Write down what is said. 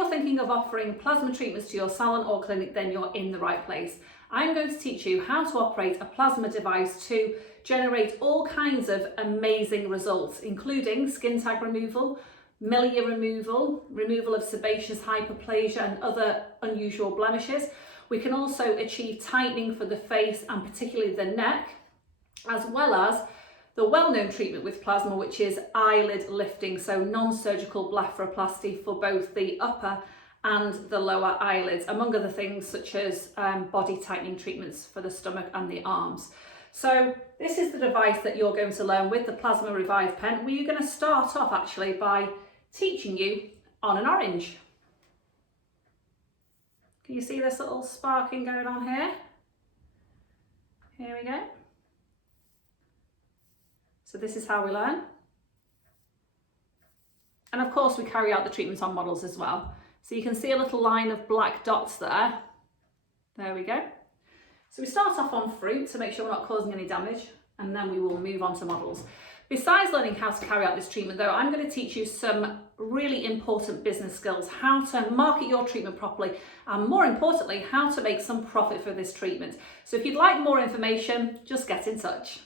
you're thinking of offering plasma treatments to your salon or clinic, then you're in the right place. I'm going to teach you how to operate a plasma device to generate all kinds of amazing results, including skin tag removal, milia removal, removal of sebaceous hyperplasia and other unusual blemishes. We can also achieve tightening for the face and particularly the neck, as well as the well-known treatment with plasma, which is eyelid lifting, so non-surgical blepharoplasty for both the upper and the lower eyelids, among other things such as body tightening treatments for the stomach and the arms. So this is the device that you're going to learn with the Plasma Revive pen. We're going to start off actually by teaching you on an orange. Can you see this little sparking going on here? Here we go. So this is how we learn. And of course we carry out the treatments on models as well. So you can see a little line of black dots there. There we go. So we start off on fruit to make sure we're not causing any damage, and then we will move on to models. Besides learning how to carry out this treatment though, I'm going to teach you some really important business skills, how to market your treatment properly, and more importantly, how to make some profit for this treatment. So if you'd like more information, just get in touch.